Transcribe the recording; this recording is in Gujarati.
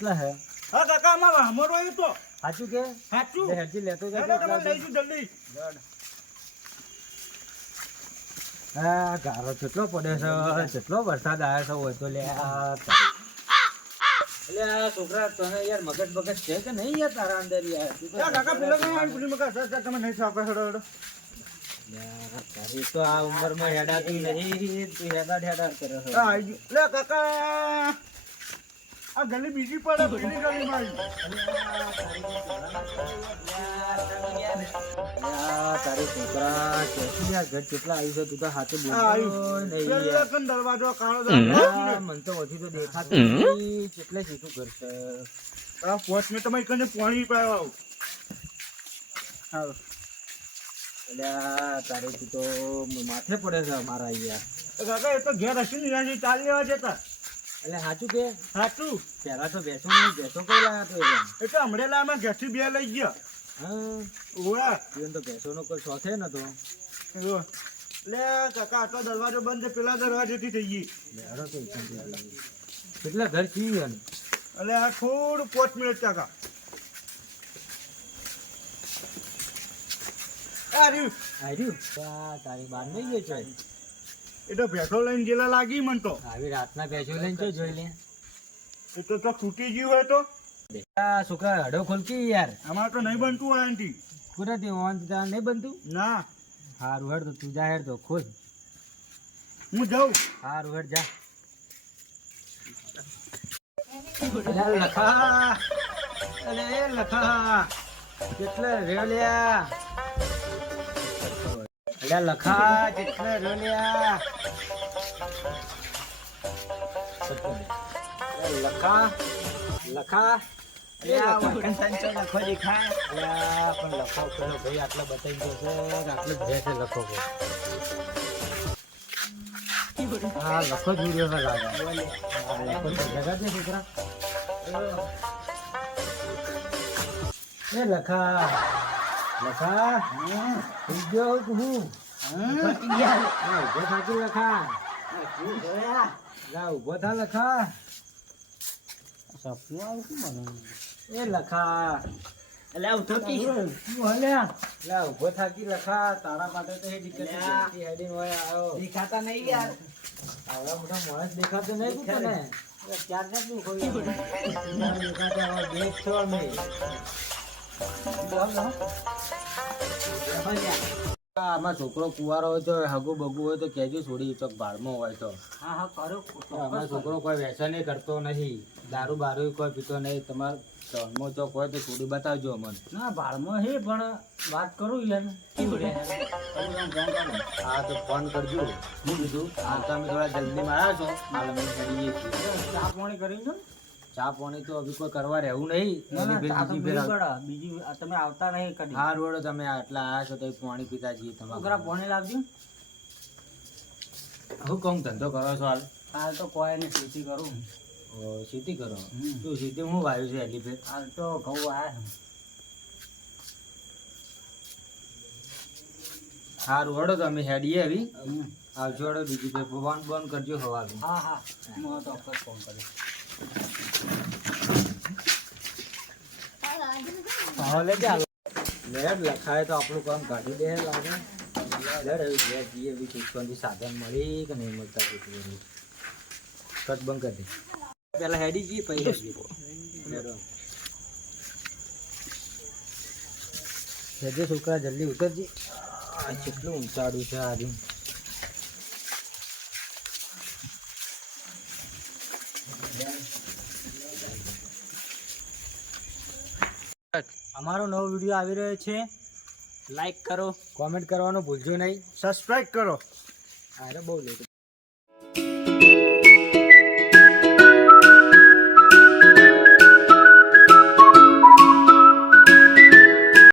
કેટલા હે? હા કાકા આમાં અમારો એ તો સાચું કે સાચું હેરજી લેતો જાય તમે લઈશું જલ્દી. હા ગારો કેટલો પડે છે, કેટલો વરસાદ આવ્યો છે હોય તો લે એટલે આ છોકરા તને યાર મગજ બગજ છે કે નહીં યાર તારા અંદર યાર કાકા પેલો પેલી મકા સર તમે નહીં સાપે હડો તારી તો આ ઉંમરમાં હેડાતું નહીં, તું હેડા કરે છે. લે કાકા આ ગલી બીજી પડે પેલી ગલીમાં તારી છોકરા કેસી યાર ઘર કેટલા આવ્યું છે, તું તો હાથે બોલ દરવાજો કાળો મને તો હજી તો દેખાતું નથી કેટલે સીધું ઘર છે. પોચ મેં તમે કને પાણી પાયો હા તારે તું તો માથે પડે છે અમારા યાર. કાકા એ તો ઘેર હસી ને ચાલ લેવા જતા એટલે સાચું કે સાચું પેલા તો બેસો નહીં બેસો કઈ લાયા તો એ તો હમણાં ઘેરથી બે લઈ ગયા. હા ઓવા જીવન તો બેસો નો કોઈ શોખ ન તો લે કાકા આટલો દરવાજો બંધ છે પેલા દરવાજેથી થઈ ગઈ કેટલા ઘર છી એટલે આ થોડું 5 મિનિટ કાકા આવ્યું તારી બાર નહીં ગયો છે એ તો ભેંસો લઈને ગયેલા લાગી મન તો આવી રાતના બેસો લઈને તો જોઈ લે એ તો તૂટી ગયું હોય તો છોકરા હડો ખોલકી યાર અમારે તો નહીં બનતું હોય આંટી કુદરતી હોવાનું નહીં બનતું. ના હારું હેડ તો તું જા હેડ તો ખોલ હું જાઉં હારું હેડ જા. લખા અરે લખા કેટલે રેલ્યા લખા કેટલે રેલ્યા લખા લખા લખો દેખાય પણ લખો પેલો ભાઈ આટલા બતાવી ગયો છે આટલું જ છે લખો હા લખો જ વિડીયો માં લાગે લખો તો જગા છે છોકરા એ લખા લખા થઈ ગયો હું ઉભો થાકી લખા ઉભો થા લખા સપનું આવું શું મને એ લખા એટલે ઉઠો કી ઉભો થાકી લખા તારા માટે તો એ દિક્કત હેડિંગ હોય આવ્યો દેખાતા નહીં યાર આવડા મોટા માણસ દેખાતો નહીં તને ચાર ચાર તું ખોઈ દેખાતા દેખ છો અમે આમાં છોકરો કુવારો હોય તો હગુ બગુ હોય તો કેજો છોડી ચોક બાળમાં હોય તો હા કરું આમાં છોકરો કોઈ વ્યસન કરતો નથી, દારૂ બારૂ કોઈ પીતો નહીં. તમારે ધર્મો ચોક હોય તો છોડી બતાવજો અમને. ના બાળમાં હે પણ વાત કરું યાર હા તો ફોન કરજો. હું કીધું હા તમે થોડા જલ્દી મારા છો ચા પાણી કરી દો. ચા પાણી તો હવે કોઈ કરવા રહેવું નહીં. બીજી તમે આવતા નહીં કદી. હા રોડો તમે આટલા આવ્યા છો તો પાણી પીતા જઈએ. તમારા પાણી લાવજો. હું કહું ધંધો કરો છો હાલ? હાલ તો કોઈ નહીં ખેતી કરું. ખેતી કરો? શું ખેતી હું વાવ્યું છે એટલી ફેર? હાલ તો ઘઉં આવ્યા. હા રોડો તમે હેડીએ આવી આવજો. રોડો બીજી ફેર ફોન બોન કરજો હવાનું. હા હા હું ચોક્કસ ફોન કરીશ. લખાય તો આપણું કામ કાઢી દે લાગે. સાધન મળી કે નહીં મળતા કટ બંધ કરી દે. પેલા હેડી જઈએ પૈસા છોકરા જલ્દી ઉતરજી. કેટલું ઊંચાડું છે આજે. અમારો નવો વિડીયો આવી રહ્યો છે. લાઈક કરો, કોમેન્ટ કરવાનું ભૂલજો નહીં, સબસ્ક્રાઇબ કરો. અરે બહુ લેટ